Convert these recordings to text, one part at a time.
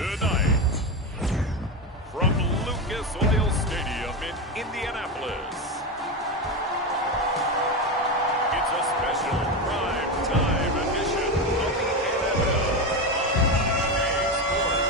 Tonight, from Lucas Oil Stadium in Indianapolis, it's a special prime time edition of the NFL on PreSea Sports.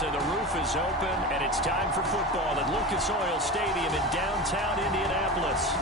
And the roof is open, and it's time for football at Lucas Oil Stadium in downtown Indianapolis.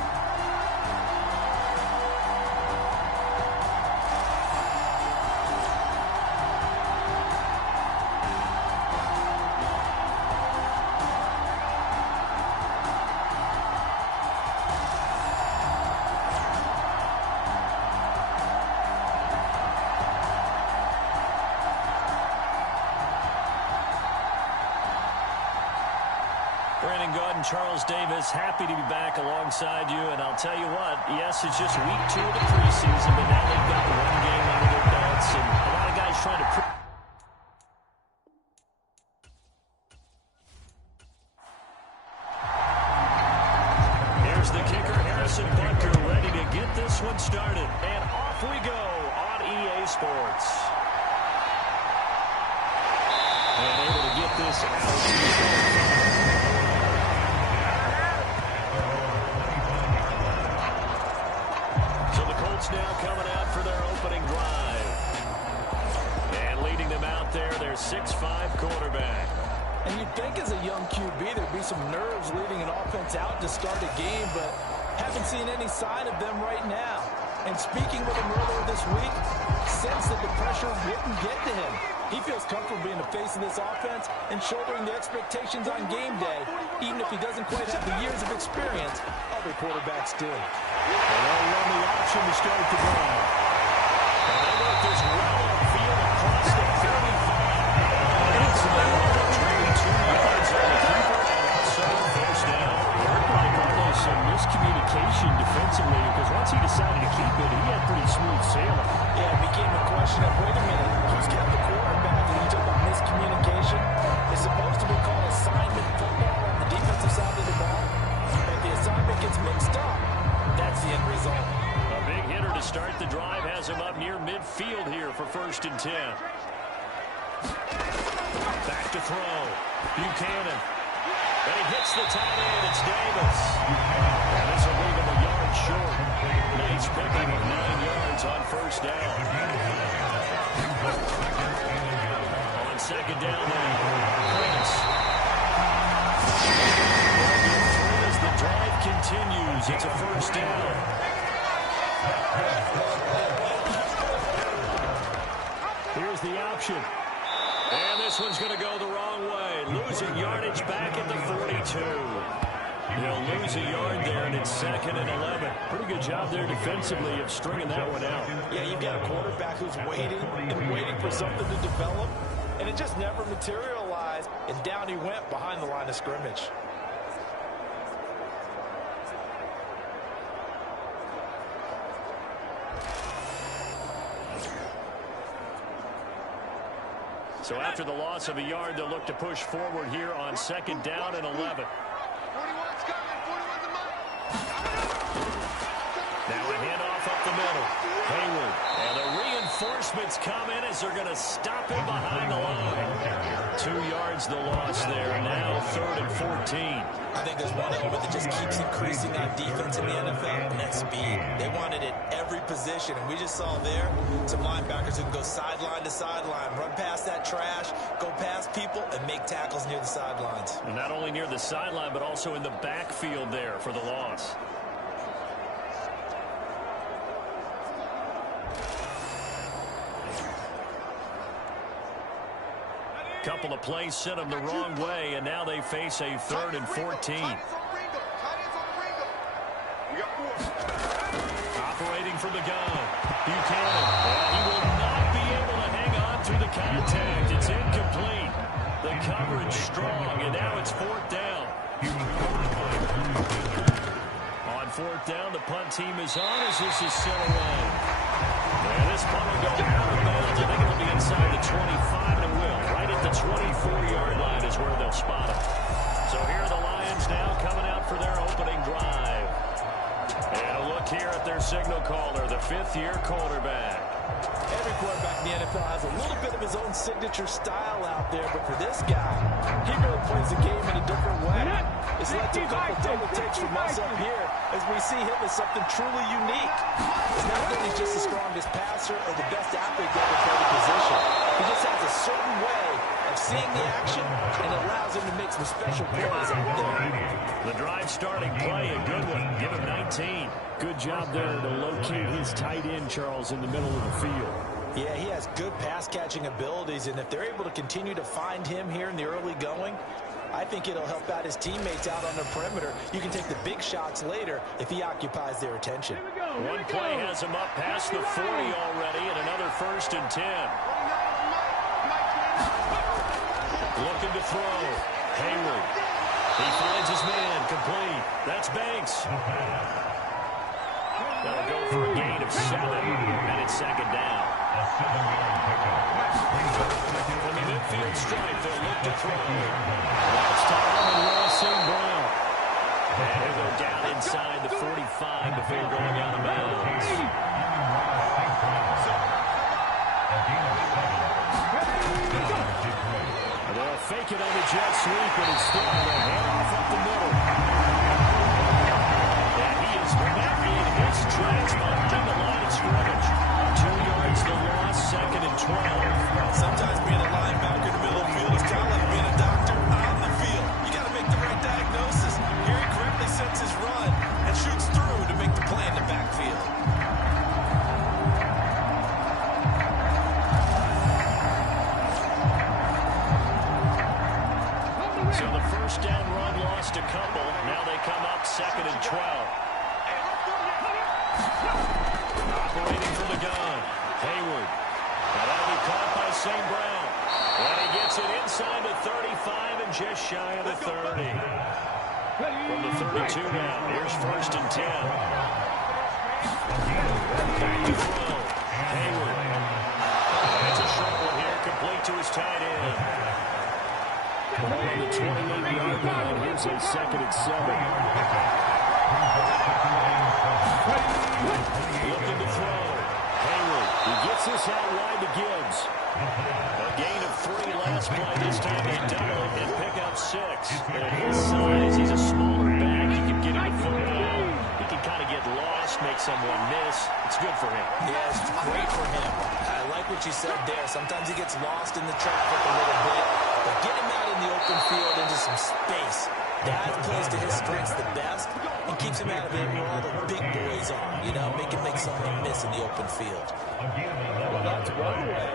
Charles Davis, happy to be back alongside you, and I'll tell you what, yes, it's just week 2 of the preseason, but now they've got one game under their belts, and a lot of guys trying to... Here's the kicker, Harrison Butker, ready to get this one started, and off we go on EA Sports. And able to get this out. Now coming out for their opening drive. And leading them out there, their 6'5" quarterback. And you'd think as a young QB there'd be some nerves leading an offense out to start a game, but haven't seen any sign of them right now. And speaking with him earlier this week, sensed that the pressure wouldn't get to him. He feels comfortable being the face of this offense and shouldering the expectations on game day, even if he doesn't quite have the years of experience other quarterbacks do. And they'll run the option to start the drive. And they work this well upfield across the 35. And it's about 22 yards on the keeper, and also first down. Hurt by Carlos, some miscommunication defensively, because once he decided to keep it, he had pretty smooth sailing. Yeah, it became a question of, wait a minute, who's got the quarterback? And you talk about miscommunication. It's supposed to be called assignment football on the defensive side of the ball. If the assignment gets mixed up, that's the end result. A big hitter to start the drive has him up near midfield here for 1st and 10. Back to throw. Buchanan. And he hits the tight end. It's Davis. And this will leave him a yard short. Nice pickup of 9 yards on 1st down. On 2nd down now. Prince. As the drive continues, it's a 1st down. Here's the option. And this one's going to go the wrong way. Losing yardage back at the 42. He'll lose a yard there, and it's 2nd and 11. Pretty good job there defensively of stringing that one out. Yeah, you've got a quarterback who's waiting and waiting for something to develop, and it just never materialized, and down he went behind the line of scrimmage. So after the loss of a yard, they'll look to push forward here on 2nd down and 11. Now a handoff up the middle. Hayward. And the reinforcements come in as they're going to stop him behind the line. 2 yards the loss there. Now 3rd and 14. I think there's one element that just keeps increasing on defense in the NFL, and that's speed. They want it at every position, and we just saw there some linebackers who can go sideline to sideline, run past that trash, go past people, and make tackles near the sidelines. And not only near the sideline, but also in the backfield there for the loss. Couple of plays sent them the wrong way, and now they face a 3rd and 14. Operating from the gun. Buchanan. And he will fourth down. The punt team is on as this is sent away. And this punt will go out of bounds. I think it'll be inside the 25, and it will. Right at the 24-yard line is where they'll spot it. So here are the Lions now coming out for their opening drive. And a look here at their signal caller, the fifth-year quarterback. Every quarterback in the NFL has a little bit of his own signature style out there, but for this guy, he really plays the game in a different way. It's led to a couple double takes from us up here as we see him as something truly unique. It's not that he's just the strongest passer or the best athlete to ever play the position. He just has a certain way of seeing the action, and it allows him to make some special plays out there. The drive starting play, a good one. Give him 19. Good job there to locate his tight end, Charles, in the middle of the field. Yeah, he has good pass-catching abilities, and if they're able to continue to find him here in the early going, I think it'll help out his teammates out on the perimeter. You can take the big shots later if he occupies their attention. One play has him up past the 40 already, and another 1st and 10. Looking to throw. Hayward. He finds his man. Complete. That's Banks. That'll go for a gain of 7, and it's second down. From the midfield stripe, they'll look to throw. That's to Ross St. Brown. And he'll go down inside the 45 before going out of bounds. They'll fake it on the jet sweep, and instead they'll hand off up the middle. And he is met in his tracks behind the line of scrimmage. 2 yards the loss, 2nd and 12. Sometimes being a linebacker in the middle of the field is kind of like being a doctor on the field. You got to make the right diagnosis. Here he correctly sets his run and shoots through to make the play in the backfield. So the first down run lost a couple. Now they come up 2nd and 12. Operating for the gun. Hayward. And that'll be caught by St. Brown. And he gets it inside the 35 and just shy of the 30. From the 32 now, here's 1st and 10. Back to throw. Hayward. That's a short one here, complete to his tight end. On the 28-yard line, here's a 2nd and 7. Looking to throw. Hayward. He gets this out wide to Gibbs. A gain of 3 last play. This time they double it and pick up 6. And at his size, he's a smaller back. You can get him a football. He can kind of get lost, make someone miss. It's good for him. Yeah, it's great for him. I like what you said there. Sometimes he gets lost in the traffic a little bit. But get him out in the open field into some space. That plays to his strengths the best and keeps him out of it where all the big boys are. You know, make someone miss in the open field. Well, that's one way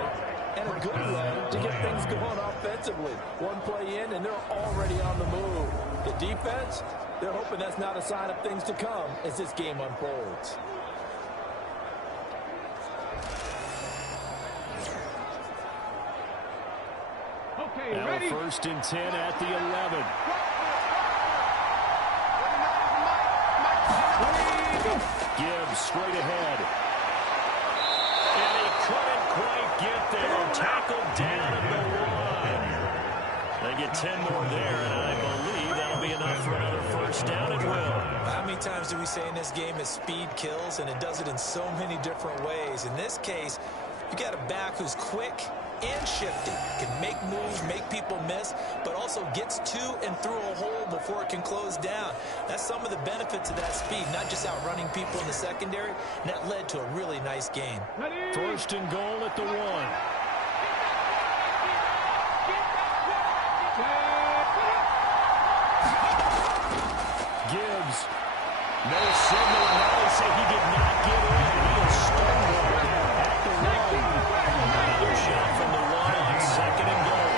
and a good way to get things going offensively. One play in and they're already on the move. The defense, they're hoping that's not a sign of things to come as this game unfolds. Now ready? 1st and 10 at the 11. Gibbs straight ahead. And he couldn't quite get there. Tackled down at the 1. They get 10 more there, and I believe that'll be enough for another 1st down at will. How many times do we say in this game is speed kills, and it does it in so many different ways. In this case, you got a back who's quick and shifty, can make moves, make people miss, but also gets to and through a hole before it can close down. That's some of the benefits of that speed, not just outrunning people in the secondary, and that led to a really nice gain. 1st and goal at the 1. Gibbs, no signal, and now they say he did not get in. He is stonewalled at the 1. Another shot from the 1 on 2nd and goal.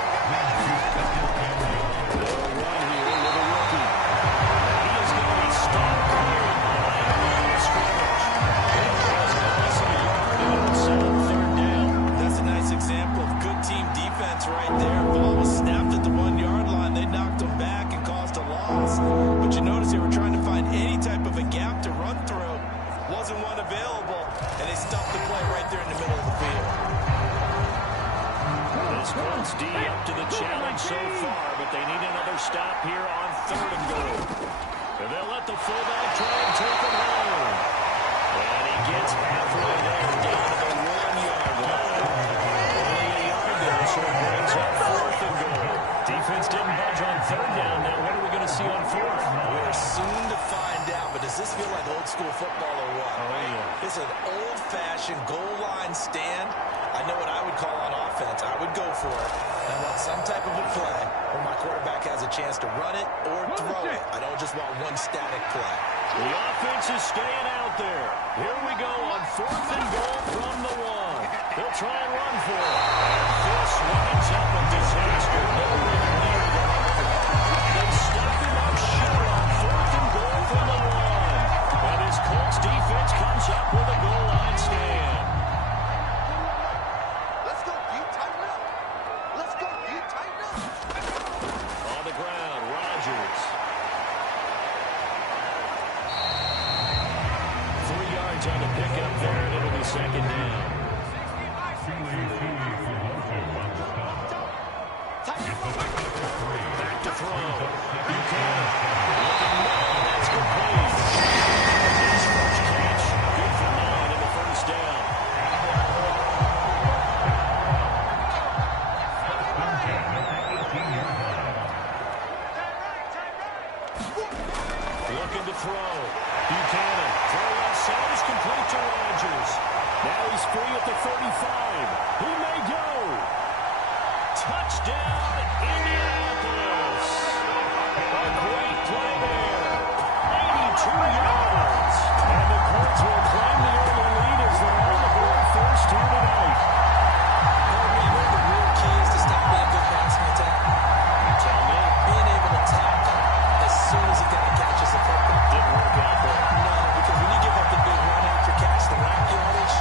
They'll run here with a rookie. He is going to be stopped clear behind the line of scrimmage. It was lost a yard and it'll settle 3rd down. That's a nice example of good team defense right there. Ball was snapped at the 1-yard line. They knocked him back and caused a loss. But you notice they were trying to find any type of a gap to run they stuffed the play right there in the middle of the field. This Colts D up to the challenge so far, but they need another stop here on 3rd and goal. And they'll let the fullback try and take it home. And he gets halfway there down to the 1-yard line. Only a yard there, so it brings up 4th and goal. Defense didn't budge on 3rd down. Now what are we going to see on 4th? We're soon to find out, but does this feel like old school football or what? Oh, yeah. It's an old-fashioned goal line stand. I know what I would call on offense. I would go for it. I want some type of a play where my quarterback has a chance to run it or throw it. I don't just want one static play. The offense is staying out there. Here we go on 4th and goal from the 1. They'll try and run for it. And this winds up a disaster. Nowhere near the They stop him up short on 4th and goal from the 1. And his Colts defense comes up with a goal line stand. Let's go, deep, tighten up. Let's go, deep, tighten up. On the ground, Rodgers. 3 yards on the pickup there, and it'll be 2nd down. Back to throw. Buchanan. Looking middle, and that's complete. His first catch. Good for 9 in the 1st down. Looking to throw. Buchanan. Throw outside is complete to Rodgers. Now he's free at the 35. He may go. Touchdown, Indianapolis. A great play there. 82 yards. And the Colts will claim the early lead as they're on the board first here tonight. The real key is to stop being good passing attack. You tell me. Being able to tackle as soon as the guy catches the football. Didn't work out there. No, because when you give up the big run after catch, the rack yardage,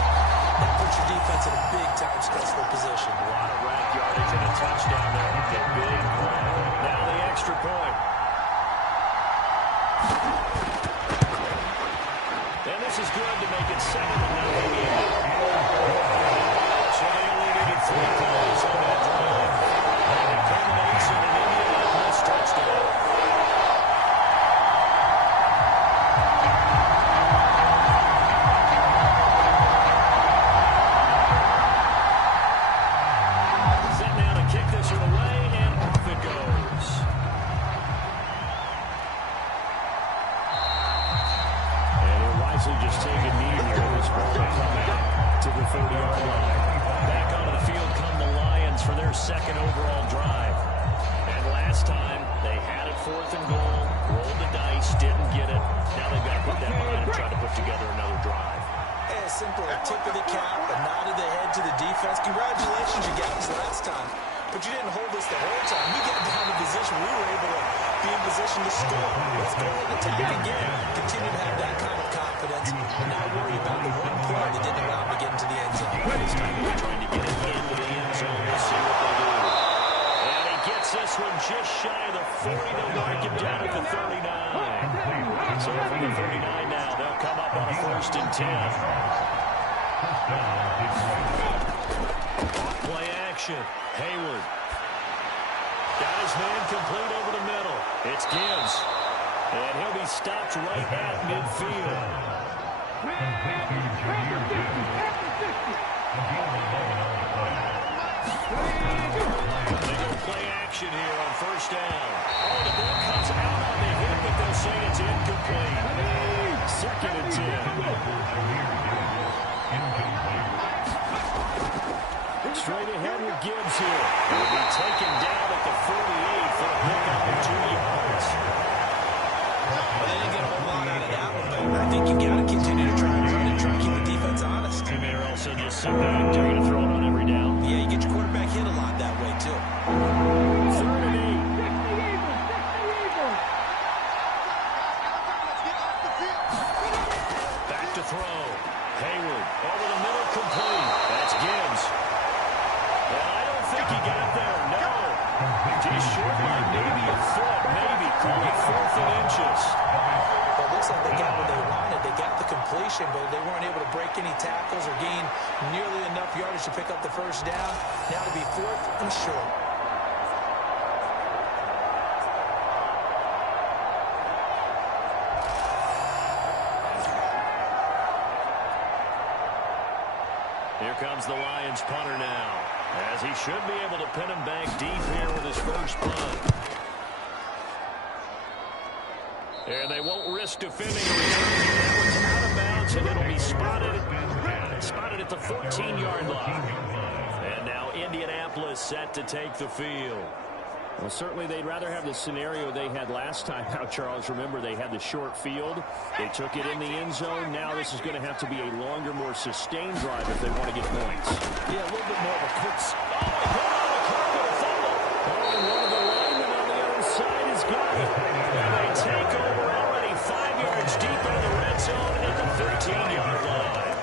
that puts your defense in a big-time stressful position. A lot of rack yardage and a touchdown there. A big play. Now the extra point. And this is good to make it 7-0 Indy. So they only needed 3 plays on that drive. And it culminates in an Indianapolis touchdown. Set now to kick this one away, and off it goes. And he'll wisely just take a knee here as well to come out to the 30-yard line. Back onto the field come the Lions for their 2nd overall drive. And last time, they had it 4th and goal, rolled the dice, didn't get it. Now they've got to put that behind and try to put together another drive. Hey, simple. A tip of the cap, a nod of the head to the defense. Congratulations, you got us last time. But you didn't hold us the whole time. We got down to position. We were able to be in position to score. Let's go and attack again. Continue to have that kind of confidence and not worry about the one play that didn't allow them to get into the end zone. This time they're trying to get it into the end zone. We'll see what they do. And he gets this one just shy of the 40. They'll mark him down at the 39. So from the 39 now, they'll come up on a 1st and 10. Play action. Hayward. Got his man complete over the middle. It's Gibbs. And he'll be stopped right at midfield. They go play action here on 1st down. Oh, the ball comes out on the hit, but they'll say it's incomplete. 2nd and 10. Straight ahead with Gibbs here. He'll be taken down at the 48 for a pickup of 2 yards. Well, they didn't get a whole lot out of that one, but I think you got to continue to try and run and try and keep the defense honest. You may also just sit back. They're going to throw it on every down. Yeah, you get your quarterback hit a lot that way, too. 3rd and 8. Back to throw. Hayward over the middle, complete. That's Gibbs. And I don't think he got there, no. Just short by maybe a foot, maybe. Call it 4th and inches. Well, looks like they got what they wanted. They got the completion, but they weren't able to break any tackles or gain nearly enough yardage to pick up the first down. Now to be 4th and short. Here comes the Lions punter now, as he should be able to pin him back deep here with his first punt. And they won't risk defending the return. That one's out of bounds, and it'll be spotted at the 14-yard line. And now Indianapolis set to take the field. Well, certainly they'd rather have the scenario they had last time out, Charles. Remember, they had the short field. They took it in the end zone. Now this is going to have to be a longer, more sustained drive if they want to get points. Yeah, a little bit more of a quick... And one of the linemen on the other side has got it. And they take over already 5 yards deep into the red zone at the 13-yard line.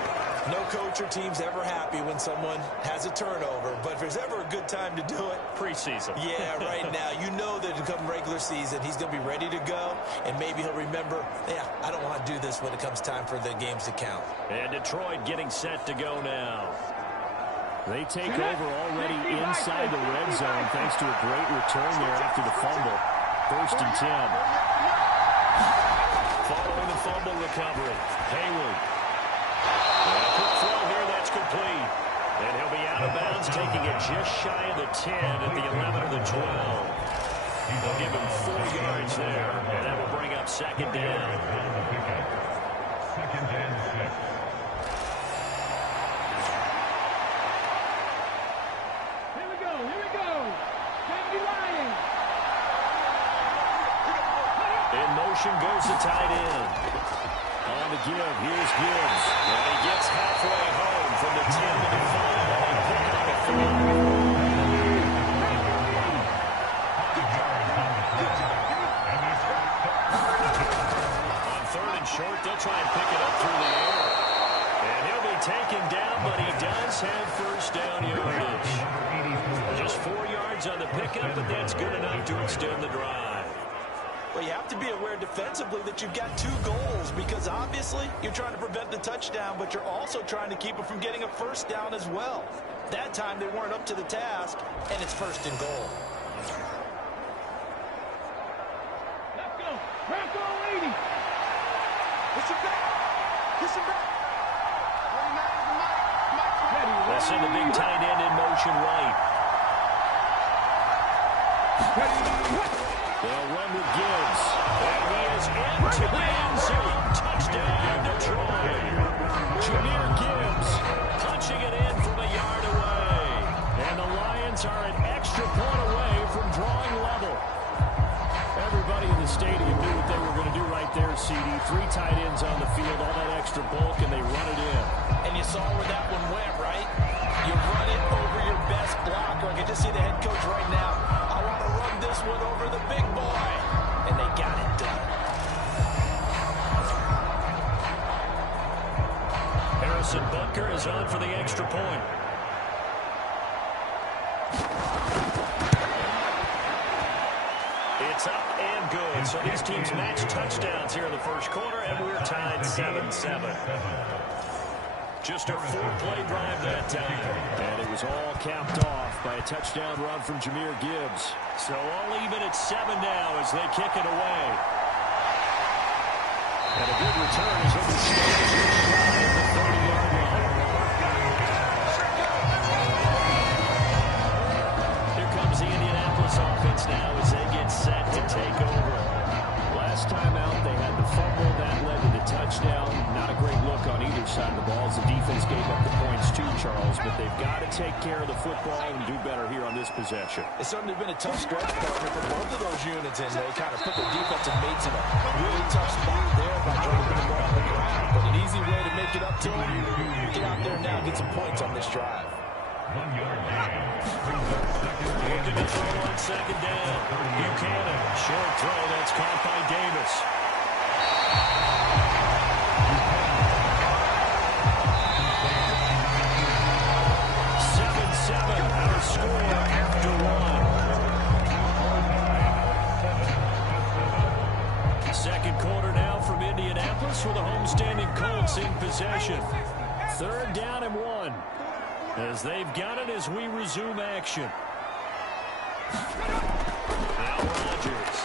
No coach or team's ever happy when someone has a turnover, but if there's ever a good time to do it, Preseason. yeah, right now. You know that come regular season, he's going to be ready to go, and maybe he'll remember, yeah, I don't want to do this when it comes time for the games to count. And Detroit getting set to go now. They take over already inside the red zone thanks to a great return there after the fumble. 1st and 10. Following the fumble recovery, Hayward. And a quick throw here, that's complete. And he'll be out of bounds, taking it just shy of the 10 at the 11 or the 12. They'll give him 4 yards there, and that will bring up 2nd down. Here we go. Take the Lions. In motion goes the tight end. On the give, here's Gibbs. And he gets halfway home from the 10 to the 5. And he picked up a 4. On 3rd and short, they'll try and pick it up through the air. And he'll be taken down, but he does have first down yardage. Just 4 yards on the pickup, but that's good enough to extend the drive. Well, you have to be aware defensively that you've got 2 goals because obviously you're trying to prevent the touchdown, but you're also trying to keep it from getting a first down as well. That time they weren't up to the task, and it's 1st and goal. Let's go. Bronco 80. Push him back. Push him back. They'll send the big tight end in motion right. They'll run with Gibbs. And he is into the end zone. Touchdown, Detroit. Jahmyr Gibbs punching it in from a yard away. And the Lions are an extra point away from drawing level. Everybody in the stadium knew what they were going to do right there, CD. 3 tight ends on the field, all that extra bulk, and they run it in. And you saw where that one went, right? You run it over your best blocker. I can just see the head coach right now. I want to run this one over the big boy. And they got it done. Harrison Butker is on for the extra point. It's up and good. So these teams match touchdowns here in the first quarter, and we're tied 7-7. Just a 4-play drive that time. And it was all capped off by a touchdown run from Jahmyr Gibbs. So all even at 7 now as they kick it away. And a good return as he'll be standing just shy of the 30-yard line. Here comes the Indianapolis offense now as they get set to take over. Last time out, they had the fumble. That led to the touchdown. Not a great look on either side of the ball as the defense gave up the points too, Charles. But they've got to take care of the football and do better here on this possession. It's certainly been a tough stretch partner for both of those units, and they kind of put their defensive mates in a really tough spot there by trying to put the ball on the ground. But an easy way to make it up to them. Get out there now, get some points on this drive. Looking to throw on 2nd down. Buchanan, short throw, that's caught by Davis. Our score after 1. Second quarter now from Indianapolis. possession. 3rd down and 1. As they've got it as we resume action. Now Rodgers.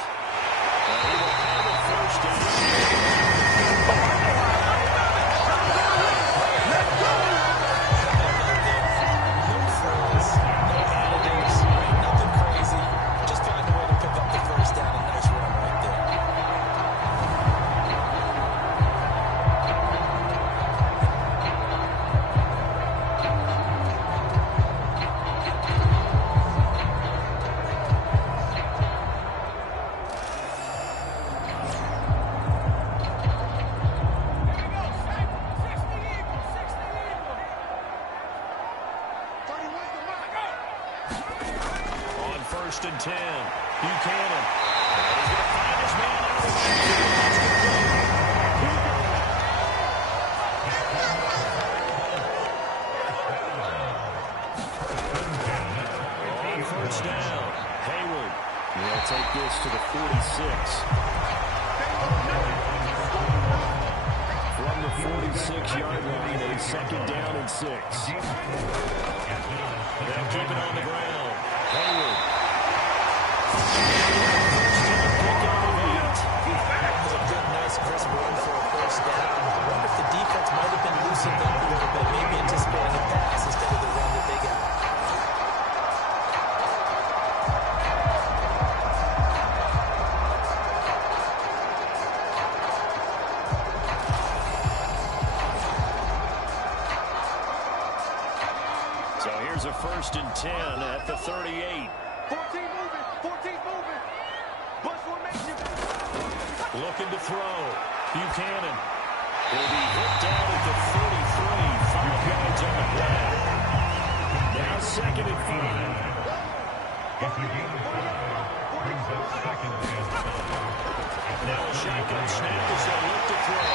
He will have a 1st down. No frills, no holidays, nothing crazy. Just find a way to pick up the 1st down. A nice run right there. On 1st and 10. Buchanan. He's going to find his man out of the backfield. On 1st down. Hayward. He'll take this to the 46. From the 46-yard line, a 2nd down and 6. They'll keep it on the ground. Hayward. It was a good, nice, crisp run for a 1st down. I wonder if the defense might have been loosened up a little bit, maybe anticipating a pass instead of the run that they got. So here's a 1st and 10 at the 38. 14 moving. 14 moving. Bus formation. Looking to throw. Buchanan will be hit down at the 43. 5 yards on the play. Now 2nd and 5. Now a shotgun snap as they look to throw.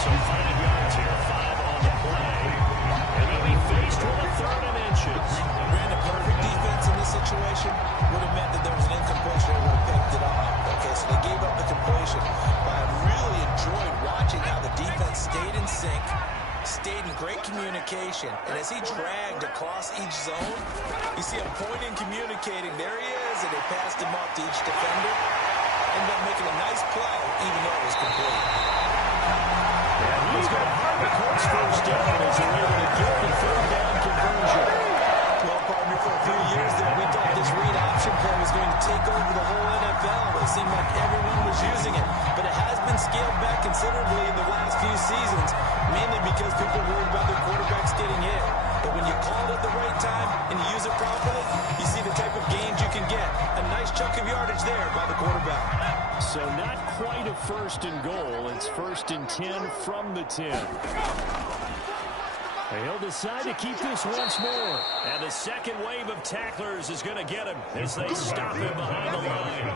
So 5 yards here. 5 on the play. And they'll be faced with a 3rd and inches. Ran a perfect defense in this situation. Would have meant that there was an incompletion. They would have picked it off. Okay, so they gave up the completion. But I really enjoyed watching how the defense stayed in sync, stayed in great communication. And as he dragged across each zone, you see him pointing, communicating. There he is, and they passed him off to each defender. Ended up making a nice play, even though it was complete. And he's going to have the Colts 1st down as they're able to get the 3rd down conversion. Well, partner, for a few years there, we thought this read option play was going to take over the whole NFL. It seemed like everyone was using it, but it has been scaled back considerably in the last few seasons, mainly because people worried about their quarterbacks getting hit. But when you call it at the right time and you use it properly, you see the type of gains you can get. A nice chunk of yardage there by the quarterback. So not quite a 1st and goal. It's 1st and 10 from the 10. He'll decide to keep this once more. And the 2nd wave of tacklers is going to get him as they stop him behind the line.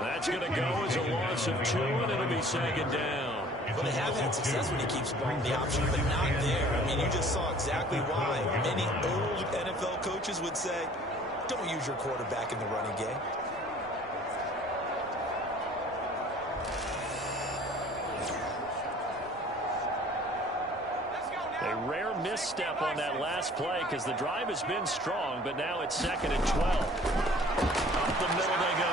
That's going to go as a loss of 2, and it'll be 2nd down. Well, they have had success when he keeps the ball in the option, but not there. I mean, you just saw exactly why. Many old NFL coaches would say, don't use your quarterback in the running game. A rare misstep on that last play because the drive has been strong, but now it's 2nd and 12. Up the middle they go.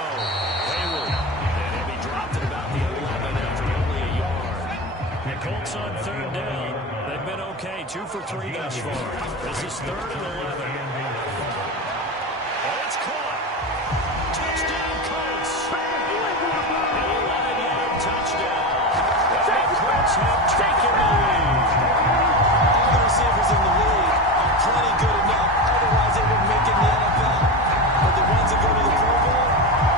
Hayward. And he'll be dropped at about the 11 after only a yard. The Colts on 3rd down. They've been okay. 2 for 3 thus far. This is 3rd and 11. Oh, it's caught. Touchdown, Colts. An 11-yard touchdown. And the Colts have taken the lead. Receivers in the league are plenty good enough. Otherwise, they wouldn't make it in the NFL. But the ones that go to the Pro Bowl,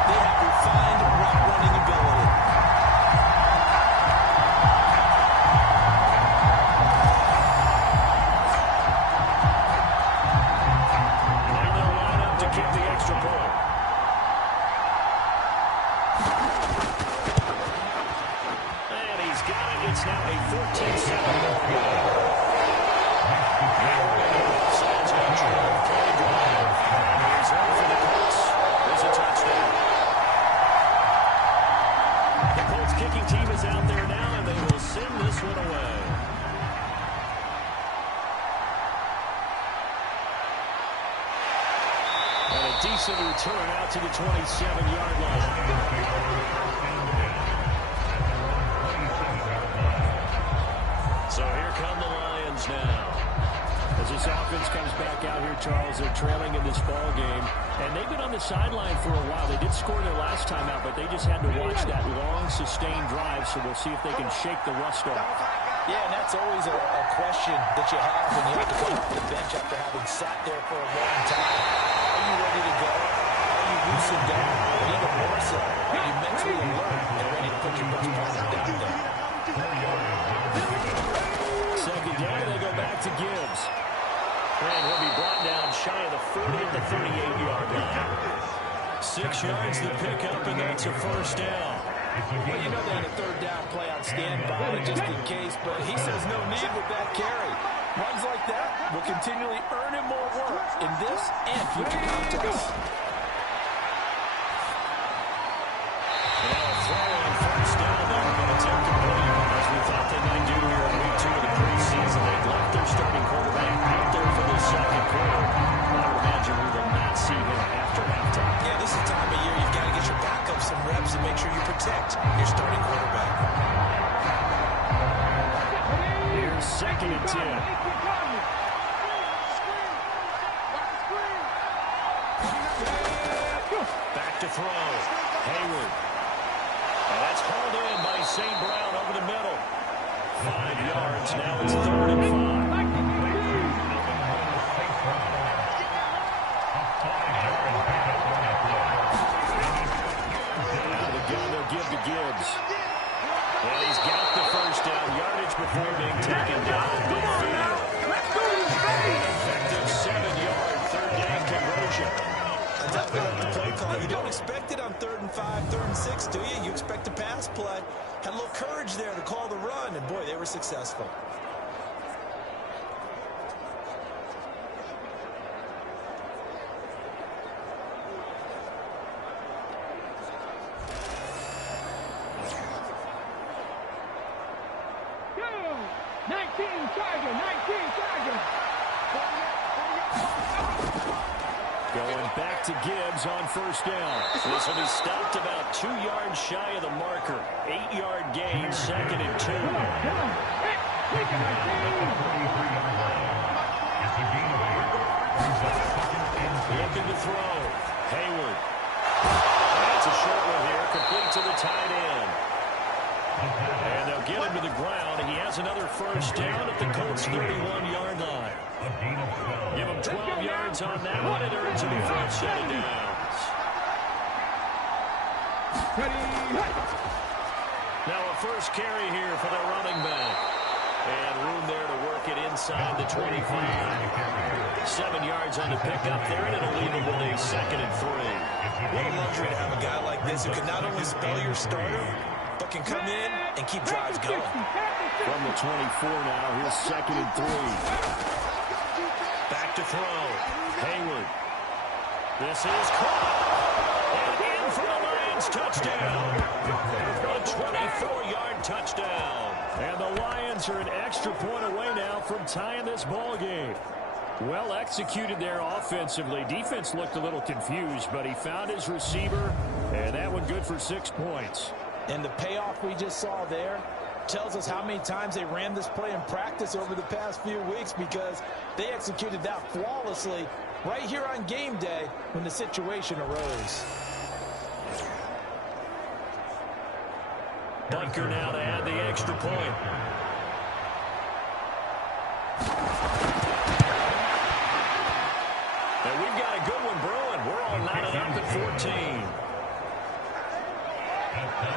they have refined route running ability. decent return out to the 27-yard line. So here come the Lions now. As this offense comes back out here, Charles, they're trailing in this ball game. And they've been on the sideline for a while. They did score their last time out, but they just had to watch that long, sustained drive. So we'll see if they can shake the rust off. Yeah, and that's always a question that you have when you have to come off the bench after having sat there for a long time. Are you ready to go? Are you loosened up? And even more so, are you mentally alert and ready to put your best product out there? Second down, they go back to Gibbs. And he'll be brought down shy of the 40 at the 38-yard line. 6 yards to pick up, and that's a first down. Well, you know they had a third down play on standby just in case, but he says no need with that carry. Runs like that will continually earn him more work in this and future contests. Now a throw on first down there, but it's incomplete. As we thought they might do here in week 2 of the preseason, they've left their starting quarterback out there for the second quarter. I would imagine we will not see him after halftime. Yeah, this is the time of year you've got to get your backup some reps and make sure you protect your starting quarterback. Here's second and 10. Back to throw. Hayward. And that's hauled in by St. Brown over the middle. 5 yards. Now it's 3rd and 5. Now the gun they'll give to Gibbs. And he's got the first down. Yardage before being taken down. Midfield. Effective 7-yard third down conversion. Definitely on the play call. You don't expect it on 3rd and 5, 3rd and 6, do you? You expect a pass play. Had a little courage there to call the run, and boy, they were successful. Going back to Gibbs on first down. This will be stopped about 2 yards shy of the marker. 8-yard gain, 2nd and 2. Looking to throw. Hayward. That's a short one here, complete to the tight end. And they'll get him to the ground. He has another first down at the Colts' 31-yard line. Give him 12 yards on that one, and earns him a first set of downs. Now a first carry here for the running back. And room there to work it inside the 25. 7 yards on the pickup there, and it'll leave him with a 2nd and 3. What a luxury to have a guy like this who can not only spell your starter, but can come in and keep drives going. From the 24 now, here's 2nd and 3. Back to throw. Hayward. This is caught. And in for the Lions touchdown. A 24-yard touchdown. And the Lions are an extra point away now from tying this ball game. Well executed there offensively. Defense looked a little confused, but he found his receiver, and that one good for 6 points. And the payoff we just saw there tells us how many times they ran this play in practice over the past few weeks, because they executed that flawlessly right here on game day when the situation arose. Bunker now to add the extra point. And we've got a good one brewing. We're all knotted up at 14.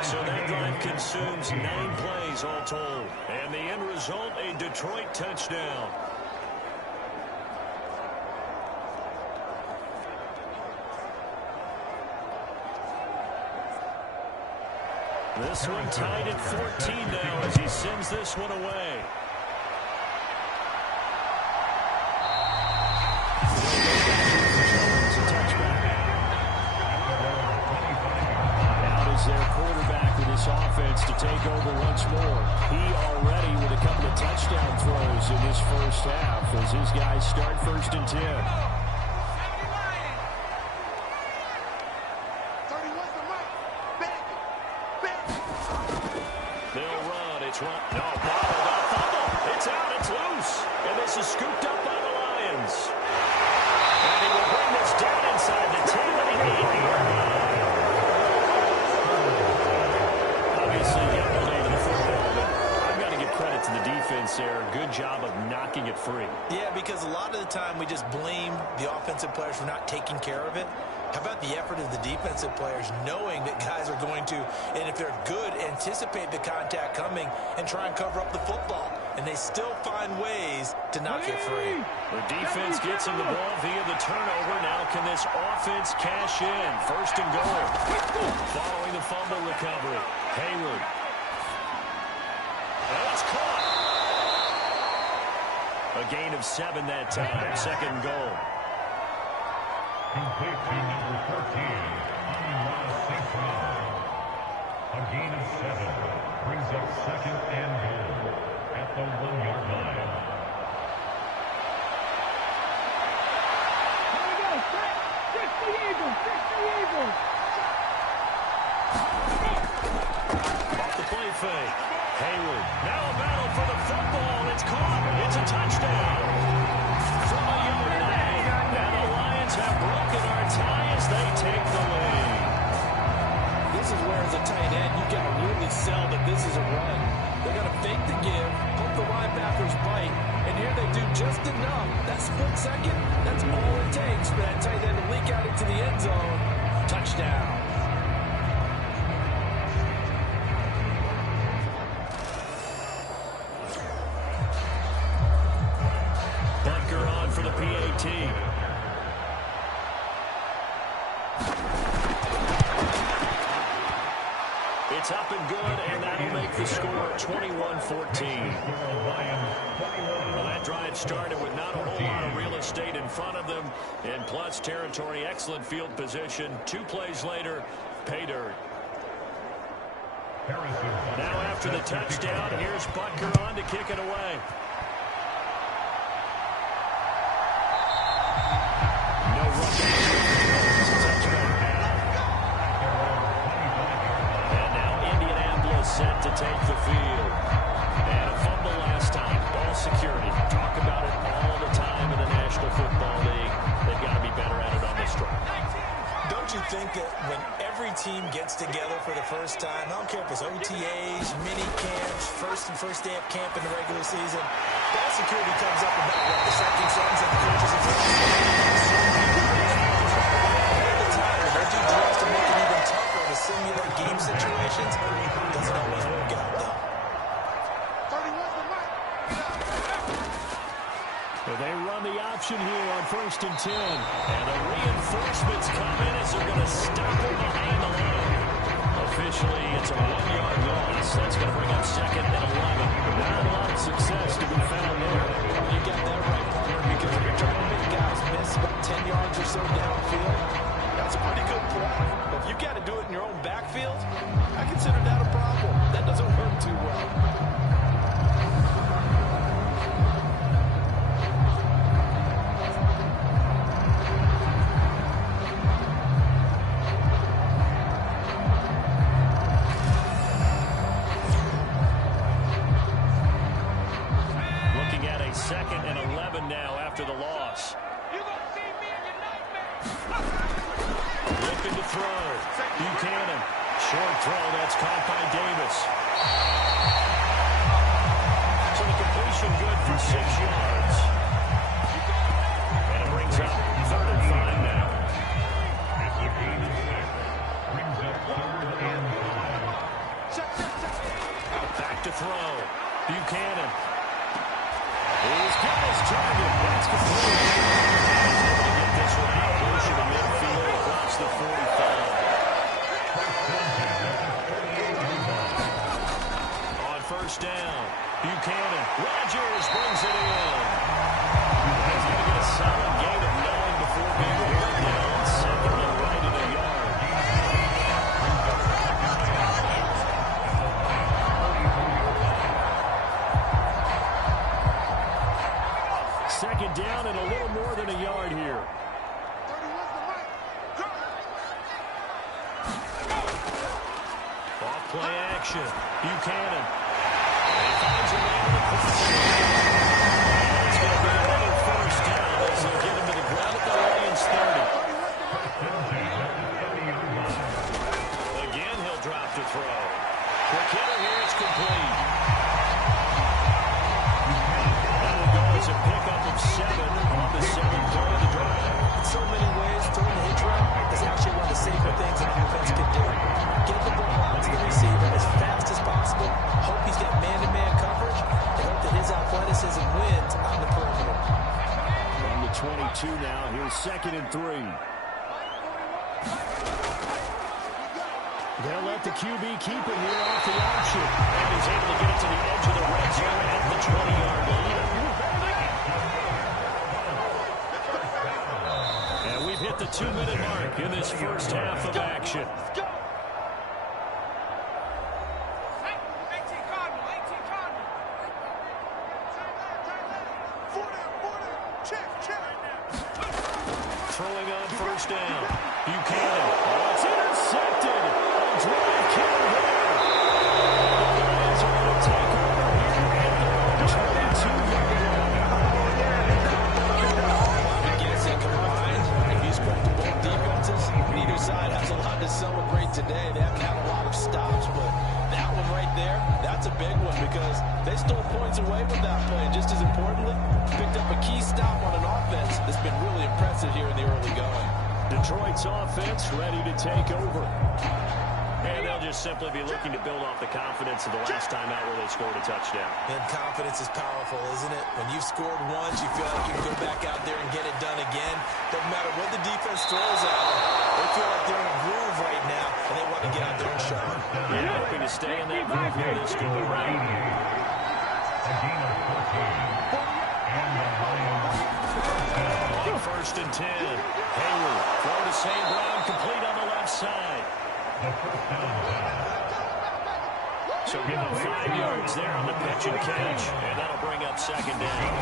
So that drive consumes 9 plays all told. And the end result, a Detroit touchdown. This one tied at 14 now as he sends this one away. Out is their quarterback with this offense to take over once more. He already with a couple of touchdown throws in this first half as his guys start 1st and 10. This is scooped up by the Lions. And he will bring this down inside the 10 and the 8-yard line. Obviously, getting the lead in the football, but I've got to give credit to the defense there. Good job of knocking it free. Yeah, because a lot of the time we just blame the offensive players for not taking care of it. How about the effort of the defensive players knowing that guys are going to, and if they're good, anticipate the contact coming and try and cover up the football. And they still find ways to knock it free. The defense gets him the ball via the turnover. Now can this offense cash in? First and goal. Following the fumble recovery. Hayward. That's caught. A gain of 7 that time. Second and goal. Complete to number 13, a gain of 7 brings up second and goal at the 1-yard line. Here we go. Fix the Eagles. Fix the Eagles. Off the play fake. Hayward. Now a battle for the football. It's caught. It's a touchdown. From a yard line. And the Lions have broken our tie as they take the lead. This is where, as a tight end, you got to really sell that this is a run. They're going to fake the give, hope the linebackers bite, and here they do just enough. That split second, that's all it takes for that tight end to leak out into the end zone. Touchdown. Bunker on for the PAT. It's up and good, and that'll make the score 21-14. Well, that drive started with not a whole lot of real estate in front of them, and plus territory, excellent field position. 2 plays later, pay dirt. Now after the touchdown, here's Butker on to kick it away. No run. Set to take the field. And a fumble last time. Ball security. Talk about it all the time in the National Football League. They've got to be better at it on this drive. Don't you think that when every team gets together for the first time, I don't care if it's OTAs, mini camps, first day of camp in the regular season, ball security comes up about what the second sentence of the coaches and all the time. They do drugs to make it even tougher to simulate game situations. Doesn't always work out, though. 31's the mic. They run the option here on 1st and 10. And the reinforcements come in as they're going to stop him behind the line. Officially, it's a 1-yard loss. That's going to bring up 2nd and 11. Not a lot of success to be found there. You got that right, partner, because if you're trying to make guys miss about 10 yards or so downfield, that's a pretty good play. But if you got to do it in your own backfield, I consider that a problem. That doesn't work too well. Looking at a 2nd and 11 now after the loss. You gonna see me in your nightmare. Looking to throw. Buchanan. Short throw. That's caught by Davis. So the completion good for 6 yards. And it brings up 3rd and 5 now. As the gain of 6 brings up 3rd and 5. Back to throw. Buchanan. He's got his target. That's complete. Get this one out. Motion to midfield across the 45. On 1st down, Buchanan. Rodgers brings it in. He's going to get a solid gain of 9 before being brought down. 2nd and right in a yard. Second down and a little more than a yard here. 31's the mic. Off play action. Buchanan. He finds a man in the corner. It's going to be wins on the perimeter. From the 22 now, here's 2nd and 3. They'll let the QB keep it here off the option. And he's able to get it to the edge of the red zone at the 20-yard line. And we've hit the 2-minute mark in this first half of action. Throwing on first down. Buchanan. Oh, it's intercepted. A drive kill there. The Lions are going to take over here at their 22-yard line. I guess it combined, if you spoke to both defenses, neither side has a lot to celebrate today. They haven't had a lot of stops, but that one right there, that's a big one because they stole points away with that play. And just as importantly, picked up a key stop on an offense that's been really impressive here in the early going. Detroit's offense ready to take over. And they'll just simply be looking to build off the confidence of the last time out where they scored a touchdown. And confidence is powerful, isn't it? When you've scored once, you feel like you can go back out there and get it done again. Doesn't matter what the defense throws at them. They feel like they're in a groove right now, and they want to get out there and show it. Yeah, hoping to stay in that groove here this go around. A gain of 14. And the Lions. On 1st and 10. Hayward, throw to St. Brown, complete on the left side. The first down pass. So give him 5 yards there on the pitch and catch. And that'll bring up 2nd down.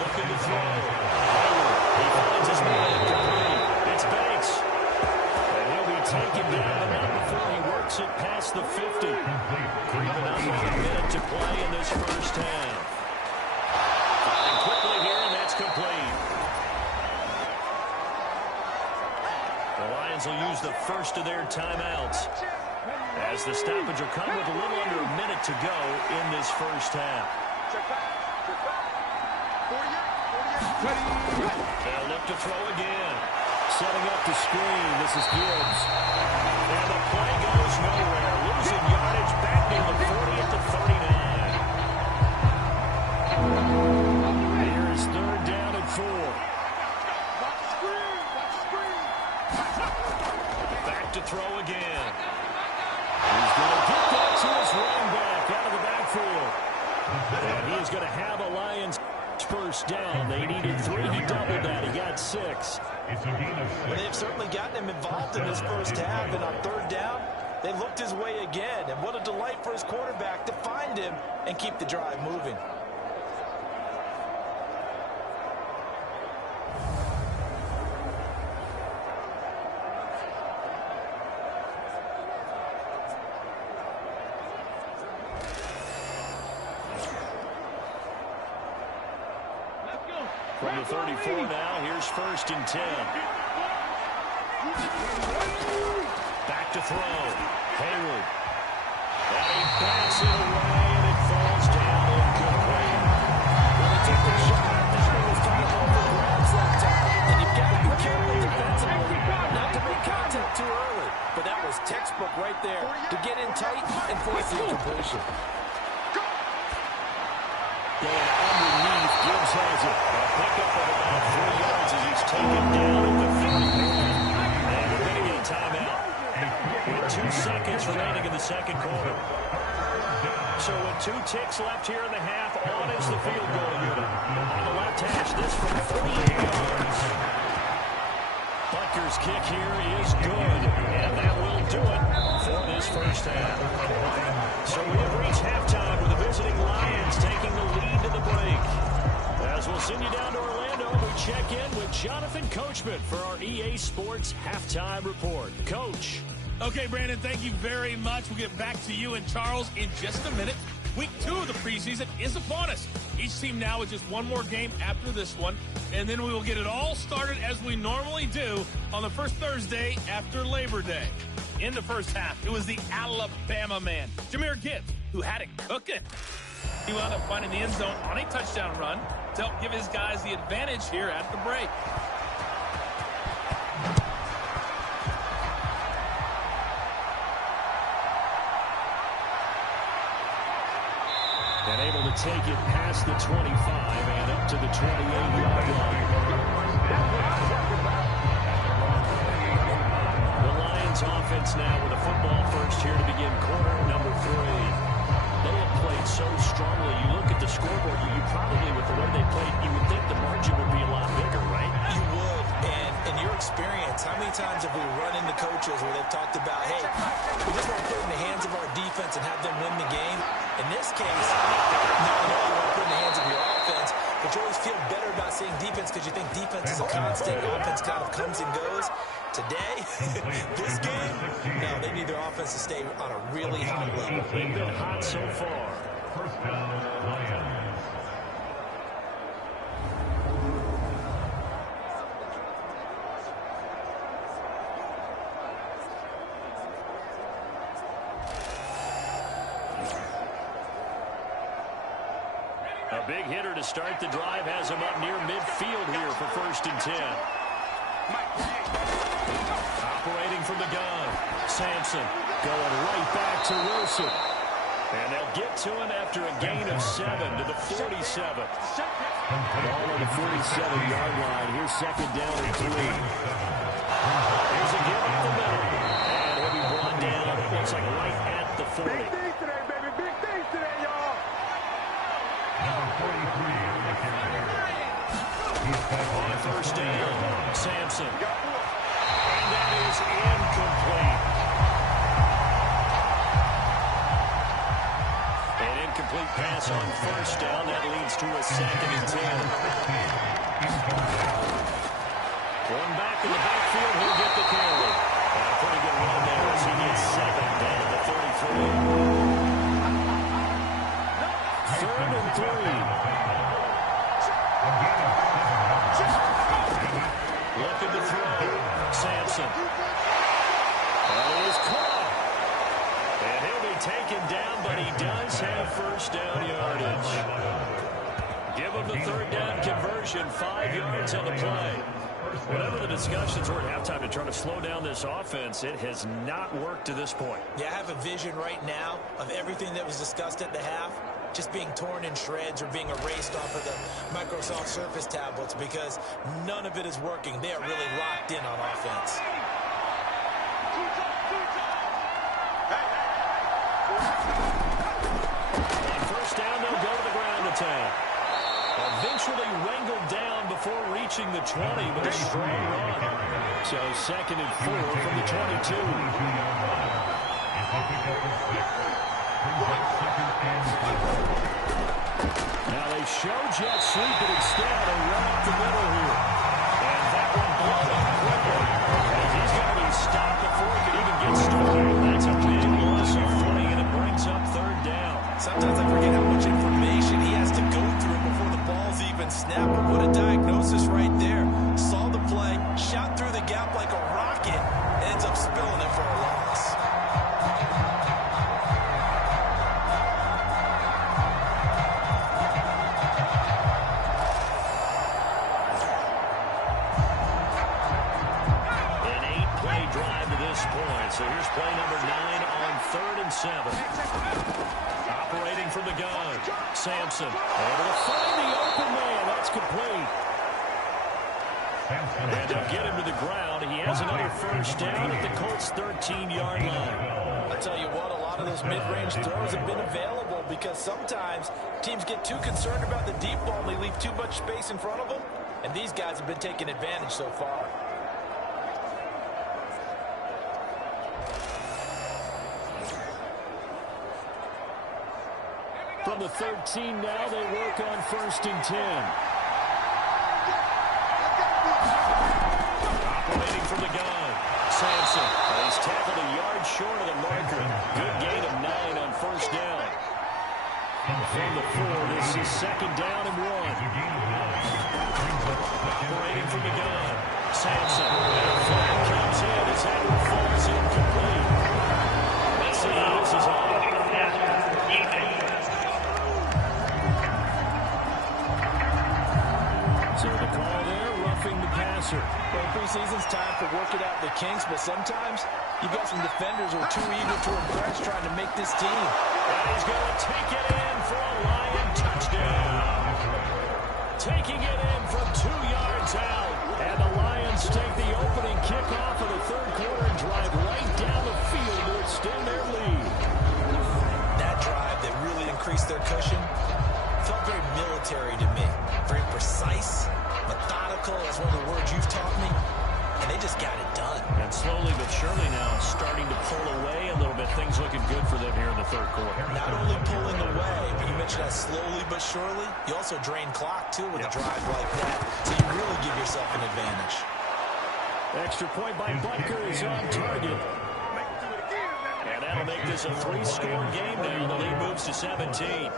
Looking to throw. Hayward, he finds his man, complete. It's Banks. And he'll be taken down, but not before he works it past the 50. Creeping up on a minute to play in this first half. Firing quickly here, and that's complete. The Lions will use the first of their timeouts as the stoppage will come with a little under a minute to go in this first half. They'll look to throw again. Setting up the screen. This is Gibbs. And the play goes nowhere. Losing yardage back near the 40 at the 39. Here is 3rd down and 4. Back to throw again. He's going to get that to his running back out of the backfield. And he is going to have a Lions first down. They needed 3. He doubled that. He got 6. It's a gain of 6. Well, they've certainly gotten him involved in this first half, and on 3rd down, they looked his way again. And what a delight for his quarterback to find him and keep the drive moving. From the 34 now, here's 1st and 10. Back to throw. Hayward. And he backs it away, and it falls down incomplete. When they took the shot, the ball was kind of over grabs that time, and you've got to be careful defensively not to make contact too early. But that was textbook right there to get in tight and force the incompletion. Going underneath, Gibbs has it. A pickup of about 3 yards as he's taken down at the 51. And we're going to get a timeout with 2 seconds remaining in the second quarter. So with 2 ticks left here in the half, on is the field goal unit. On the left hash, this from 48 yards. Butker's kick here is good, and that will do it for this first half. So we have reached halftime with the visiting Lions taking the lead to the break. As we'll send you down to Orlando, we check in with Jonathan Coachman for our EA Sports Halftime Report. Coach. Okay, Brandon, thank you very much. We'll get back to you and Charles in just a minute. Week 2 of the preseason is upon us. Each team now with just one more game after this one, and then we will get it all started as we normally do on the first Thursday after Labor Day. In the first half, it was the Alabama man, Jahmyr Gibbs, who had it cooking. He wound up finding the end zone on a touchdown run to help give his guys the advantage here at the break. And able to take it past the 25 and up to the 28-yard line. The Lions offense now with a football first here to begin quarter number 3. They have played so strongly. You look at the scoreboard, you probably, with the way they played, you would think the margin would be a lot bigger, right? You would, and in your experience, how many times have we run into coaches where they've talked about, hey, we just want to put it in the hands of our defense and have them win the game? In this case, not only you want to put it in the hands of your offense, but you always feel better about saying defense because you think defense is a constant. Offense kind of comes and goes. Today, this game, no, they need their offense to stay on a really high level. They've been hot so far. First down, Lions. A big hitter to start the drive has him up near midfield here for 1st and 10. Operating from the gun. Sampson going right back to Wilson. And they'll get to him after a gain of 7 to the 47. Ball on the 47-yard line. Here's 2nd down and 3. Here's a give up the middle. And he'll be brought down. Looks like right at the 40. Big things today, baby. Big things today, y'all. Number 43 is the catcher. He's back On 1st down, Sampson. And that is incomplete. An incomplete pass on 1st down. That leads to a 2nd and 10. One back in the backfield. He'll get the carry. And a pretty good run there as he gets 7 down at the 33. 3rd and 3. Looking to throw. Sampson. That is caught. And he'll be taken down, but he does have 1st down yardage. Give him the 3rd down conversion. 5 yards on the play. Whatever the discussions were at halftime to try to slow down this offense, it has not worked to this point. Yeah, I have a vision right now of everything that was discussed at the half just being torn in shreds or being erased off of the Microsoft Surface tablets because none of it is working. They are really locked in on offense. On 1st down, they'll go to the ground attack. Eventually wrangled down before reaching the 20, but a strong run. So 2nd and 4 from the 22. Now they show jet sweep, but instead they run up the middle here. And that one blown up quickly. And he's going to be stopped before he can even get started. That's a big loss of footing, and it brings up 3rd down. Sometimes I forget how much information he has to go through before the ball's even snapped. But what a diagnosis right there. Saw the play, shot through the gap like a rocket, and ends up spilling it for a loss. An 8-play drive to this point. So here's play number 9 on 3rd and 7. Operating from the gun. Sampson able to find the open man. That's complete. And they'll get him to the ground. He has another 1st down at the Colts' 13-yard line. I tell you what, a lot of those mid-range throws have been available because sometimes teams get too concerned about the deep ball and they leave too much space in front of them. And these guys have been taking advantage so far. From the 13 now, they work on 1st and 10. Operating from the gun. Sampson. He's tackled a yard short of the marker. Good gain of 9 on 1st down. From the 4, this is 2nd down and 1. Operating from the gun. Sampson. And a flag comes in as Edward falls incomplete. Let's see how this is on. So the call there, roughing the passer. Well, preseason's time for working out the kinks, but sometimes you've got some defenders who are too eager to impress trying to make this team. And he's going to take it in for a Lions touchdown. Taking it in from 2 yards out. And the Lions take the opening kickoff of the third quarter and drive right down the field to extend their lead. That drive that really increased their cushion felt very military to me. Very precise, methodical. That's one of the words you've taught me. And they just got it done. And slowly but surely now starting to pull away a little bit. Things looking good for them here in the third quarter. Not only pulling away, but you mentioned that slowly but surely. You also drain clock, too, with a drive like that. So you really give yourself an advantage. Extra point by Butker is on target. And that'll make this a 3-score game now. The lead moves to 17.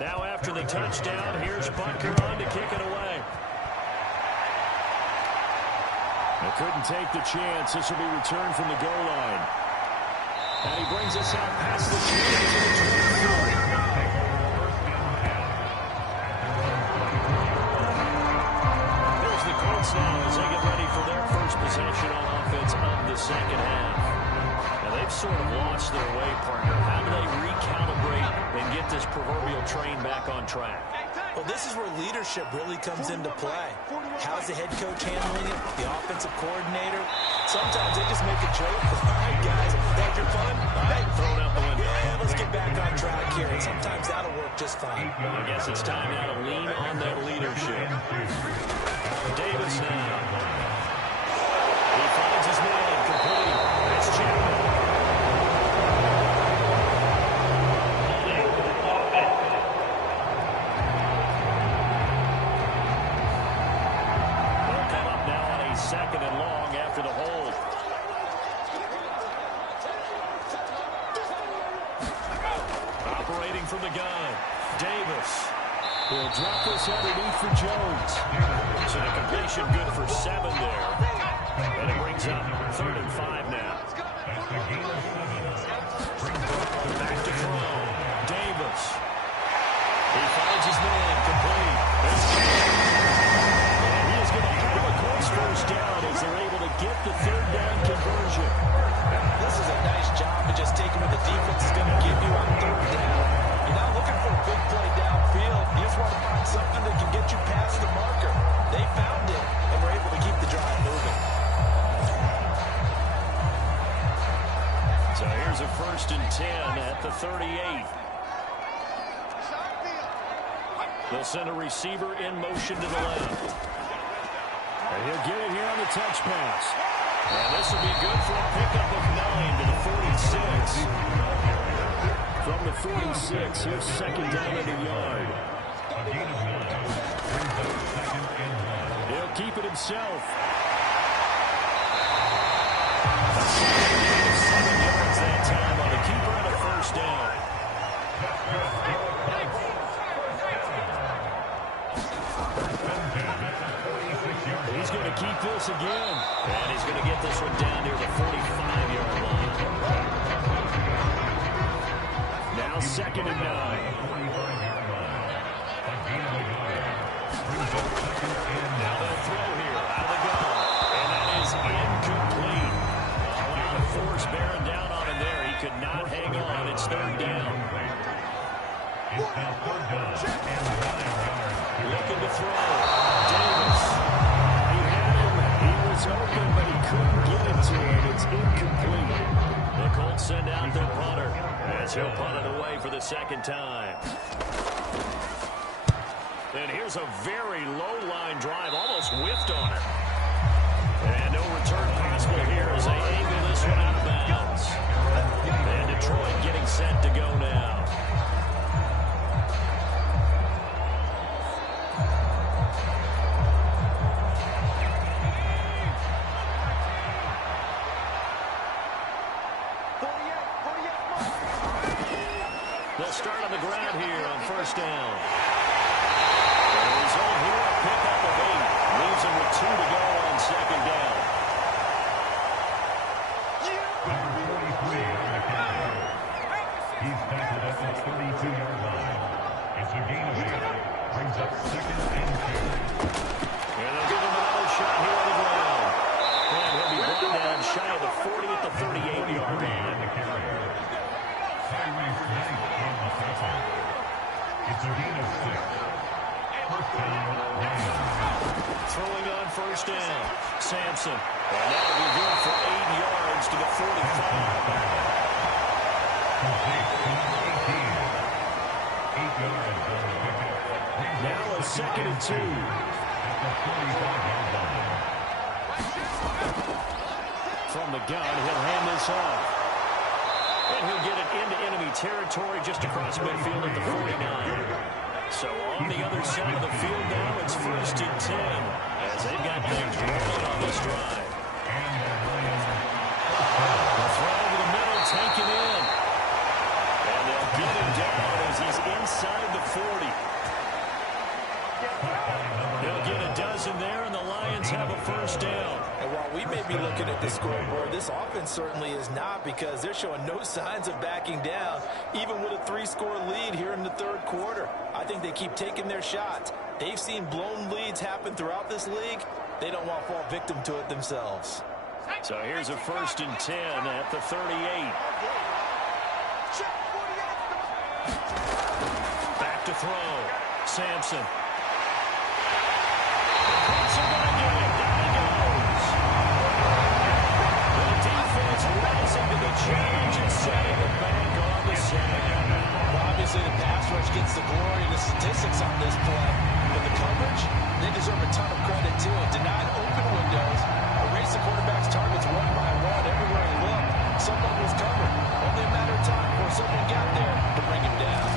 Now after the touchdown, here's Butker on to kick it away. They couldn't take the chance. This will be returned from the goal line. And he brings us out past the 20 to the 24. There's the Colts now as they get ready for their first possession on offense of the second half. Now they've sort of lost their way, partner. How do they recalibrate and get this proverbial train back on track? Well, this is where leadership really comes into play. How's the head coach handling it? The offensive coordinator? Sometimes they just make a joke. All right, guys, had your fun? All right, Throw it out the window. yeah, let's get back on track here. And sometimes that'll work just fine. I guess it's time now to lean on that leadership. Davis now. He finds his man complete. That's Chapman. They'll come up now on a 2nd and long after the hold. Operating from the gun. Davis. He'll drop this underneath for Jones. So the completion good for 7 there. And it brings up 3rd and 5 now. Back to throw. Davis. He finds his man complete. And he is going to have a close first down as they're able to get the 3rd down conversion. This is a nice job of just taking what the defense is going to give you on 3rd down. You're not looking for a big play downfield. You just want to find something that can get you past the marker. They found it and were able to keep the drive moving. So here's a 1st and 10 at the 38. They'll send a receiver in motion to the left. And he'll get it here on the touch pass. And this will be good for a pickup of 9 to the 46. From the 46, here's 2nd down at a yard. He'll keep it himself. A 7 yards that time on the keeper and a 1st down. He's going to keep this again. And he's going to get this one down near the 45-yard line. Now 2nd and 9. Now they'll throw here out of the gun. And that is incomplete. A lot of force bearing down on him there. He could not hang on. It's 3rd down. Looking to throw. Davis. He had him. He was open, but he couldn't get it to him. It's incomplete. The Colts send out their punter as he'll punt it away for the 2nd time. And here's a very low-line drive, almost whiffed on it. And no return possible here as they angle this one out of bounds. And Detroit getting set to go now. They'll start on the ground here on 1st down. The result here, a pickup of 8. Leaves him with 2 to go on 2nd down. Number 43 on the counter. He's tackled at the 32-yard line. It's a gain of 8. Brings up 2nd and 2. It's a gain of 6. First down, Lions. Throwing on first down. Sampson. And that'll be good for 8 yards to the 45. Complete to number 18. 8 yards on the pickup. Now a 2nd and 2. At the 45-yard line. From the gun, he'll hand this off. And he'll get it into enemy territory just across midfield at the 49. So on the other side of the field now, it's 1st and 10 as they've got things rolling on this drive. The throw over the middle, taken in. And they'll get him down as he's inside the 40. They'll get a dozen there, and the Lions have a first down. And while we may be looking at the scoreboard, this offense certainly is not, because they're showing no signs of backing down, even with a 3-score lead here in the 3rd quarter. I think they keep taking their shots. They've seen blown leads happen throughout this league. They don't want to fall victim to it themselves. So here's a 1st and 10 at the 38. Back to throw. Sampson. Brooks are going to get it. Down he goes. The defense rising to the challenge and setting it back on the sack. Well, obviously, the pass rush gets the glory and the statistics on this play. But the coverage, they deserve a ton of credit, too. Denied open windows, erased the quarterback's targets one by one. Everywhere he looked, someone was covered. Only a matter of time before someone got there to bring him down.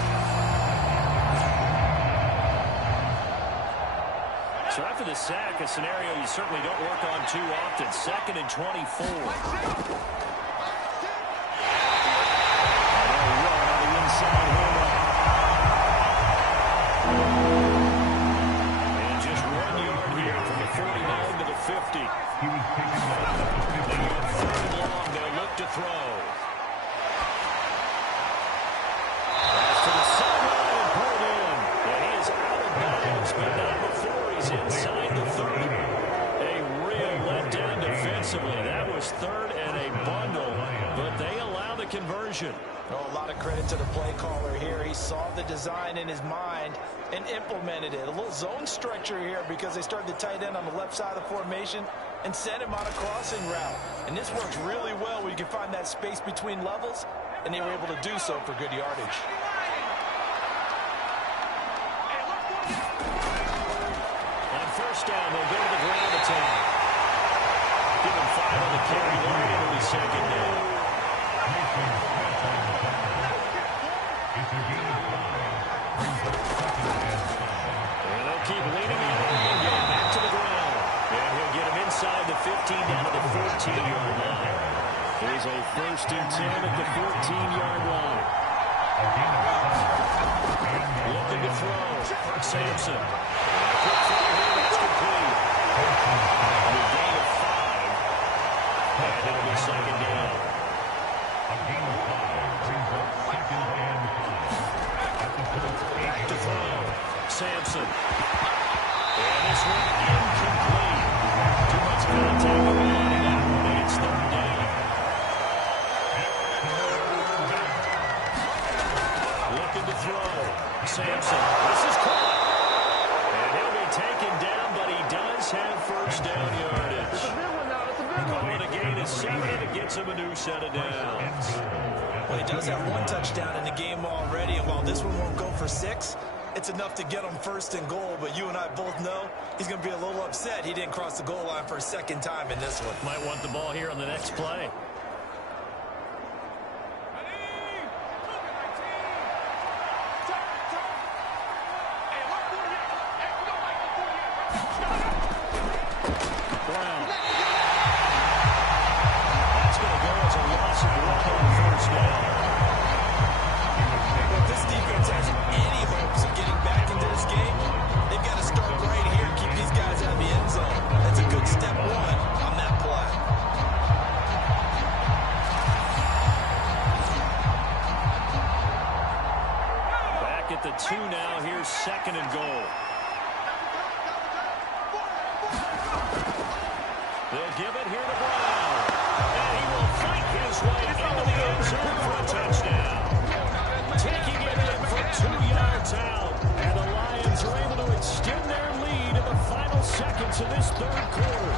So after the sack, a scenario you certainly don't work on too often. 2nd and 24. And just 1 yard here from the 49 to the 50. He was picking up at the 50-yard line. 3rd and long, they'll look to throw. Pass to the sideline and pulled in. Yeah, he is out of bounds, but not before he's inside the 30. A real letdown defensively. That was 3rd and a bundle, but they allow the conversion. Oh, a lot of credit to the play caller here. He saw the design in his mind and implemented it. A little zone stretcher here because they started the tight end on the left side of the formation and sent him on a crossing route. And this works really well when you can find that space between levels, and they were able to do so for good yardage. On first down, they'll go to the ground attack. Give him 5 on the carry line. It'll be 2nd down. It's a gain of 5. Brings up 2nd and 5. And they'll keep leaning on the run game back to the ground. And he'll get him inside the 15 down to the 14-yard line. There's a 1st and 10 at the 14-yard line. Looking to throw. Sampson. Quick throw here. That's complete. A gain of 5. And it'll be 2nd down. A gain of 5 brings up 2nd and 5. At the 14. Back to throw. Sampson. And this one incomplete. Too much contact around that one, and it's 3rd down. Looking to throw. Sampson. This is caught. And he'll be taken down, but he does have 1st down yardage. Call it a gain of 7, and it gets him a new set of downs. Well, he does have 1 touchdown in the game already, and while this one won't go for 6, it's enough to get him 1st and goal. But you and I both know he's going to be a little upset he didn't cross the goal line for a 2nd time in this one. Might want the ball here on the next play. Brown. That's going to go as a loss of 1 on 1st down. Well, if this defense has any hopes of getting back into this game, they've got to start right here, keep these guys out of the end zone. That's a good step 1 on that play. Back at the 2 now. Here's 2nd and goal. They'll give it here to Brown. And he will fight his way into the end zone for a touchdown. taking it in for 2 yards out. And the Lions are able to extend their lead in the final seconds of this third quarter.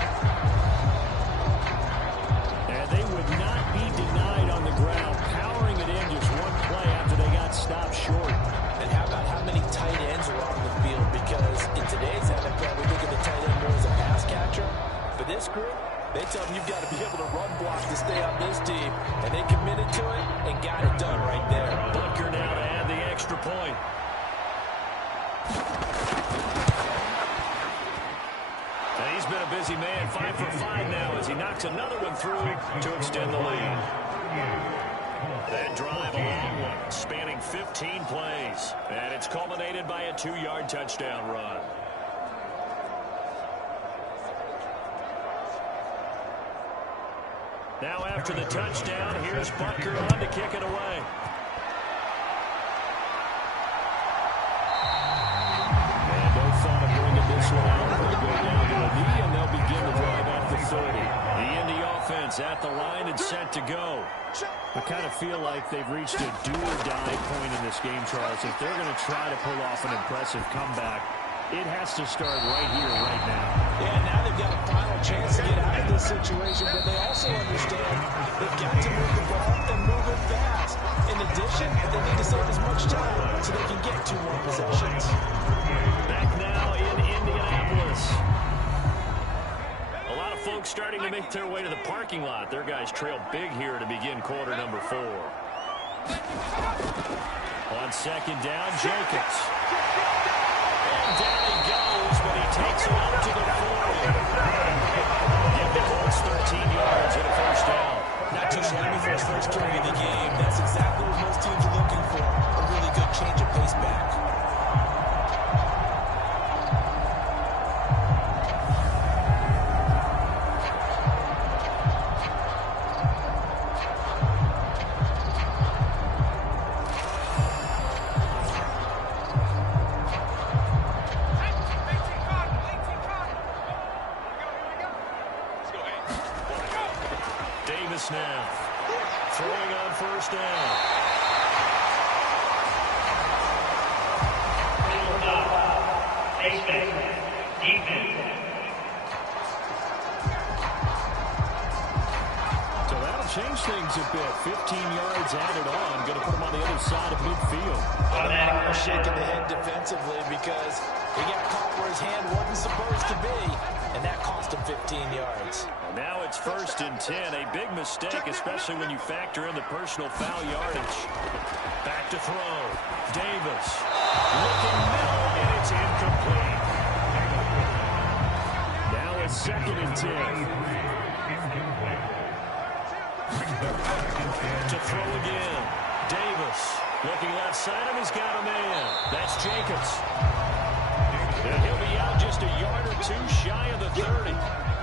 And they would not be denied on the ground, powering it in just one play after they got stopped short. And how about how many tight ends are on the field? Because in today's NFL, we look at the tight end more as a pass catcher. For this group, they tell them you've got to be able to run block to stay on this team. And they committed to it and got it done right there. Booker now to add the extra point. And he's been a busy man, 5 for 5 now as he knocks another one through to extend the lead. That drive, a long one, spanning 15 plays. And it's culminated by a 2-yard touchdown run. Now after the touchdown, here's Butker on to kick it away. And no thought of bringing this one out. They'll go down to a knee, and they'll begin the drive at the 30. The Indy offense at the line and set to go. I kind of feel like they've reached a do-or-die point in this game, Charles. If they're going to try to pull off an impressive comeback, it has to start right here, right now. Yeah, now they've got a final chance to get out of this situation, but they also understand they've got to move the ball and move it fast. In addition, they need to save as much time so they can get 2 more possessions. Back now in Indianapolis. A lot of folks starting to make their way to the parking lot. Their guys trail big here to begin quarter number 4. On second down, Jacobs. Down he goes, but he takes it up to the 40. Give the Colts 13 yards and a first down. Not too shabby for his first carry of the game. That's exactly what most teams are looking for. A really good change of pace back. Now throwing on first down. So that'll change things a bit. 15 yards added on. Going to put them on the other side of midfield. Shaking the head defensively because he got caught where his hand wasn't supposed to be, and that cost him 15 yards. Now it's 1st and 10. A big mistake, especially when you factor in the personal foul yardage. Back to throw. Davis. Looking middle, and it's incomplete. Now it's 2nd and 10. To throw again. Davis. Looking left side of him, he's got a man. That's Jacobs. And he'll be out just a yard or 2 shy of the 30.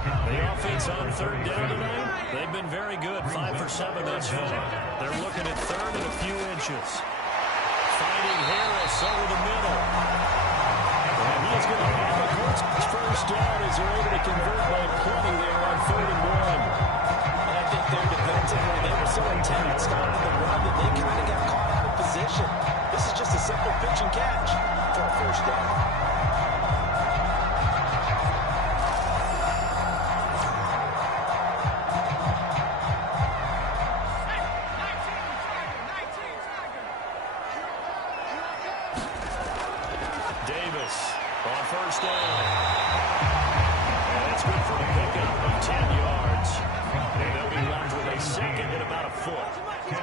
The offense on 3rd down tonight, they've been very good, 5 for 7 thus far. They're looking at 3rd and a few inches. Finding Harris over the middle. And he's going to have the Colts first down as they're able to convert by plenty there on 3rd and 1. And I think they're defensively, they were so intent on stopping the run that they kind of got caught out of position. This is just a simple pitch and catch for a first down. On first down. And that's good for a pickup of 10 yards. And they'll be left with a 2nd and about a foot. They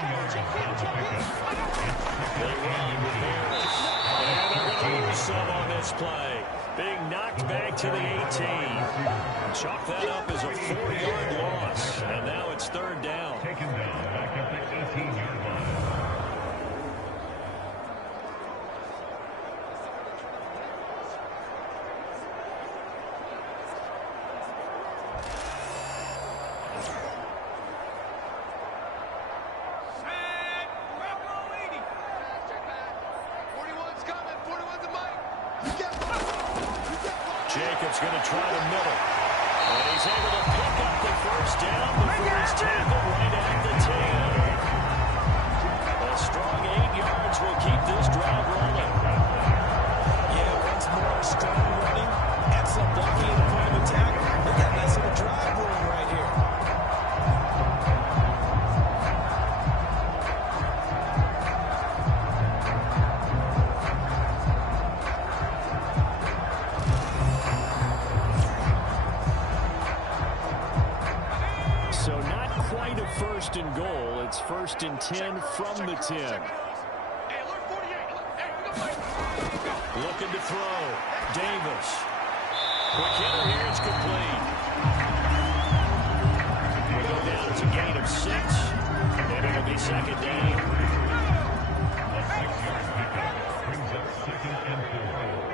run with Harris. And they're going to lose some on this play. Being knocked back to the 18. Chalk that up as a 4-yard loss. And now it's 3rd down. Taken down back at the 18-yard line. Jacobs going to try the middle. And he's able to pick up the first down before he's tackled right at the 10. A strong 8 yards will of 1st and goal. It's 1st and 10 from the 10. Looking to throw. Davis. Quick hitter here. It's complete. We go down. It's a gain of 6. And it'll be 2nd down. A 6-yard pickup brings up 2nd and 4.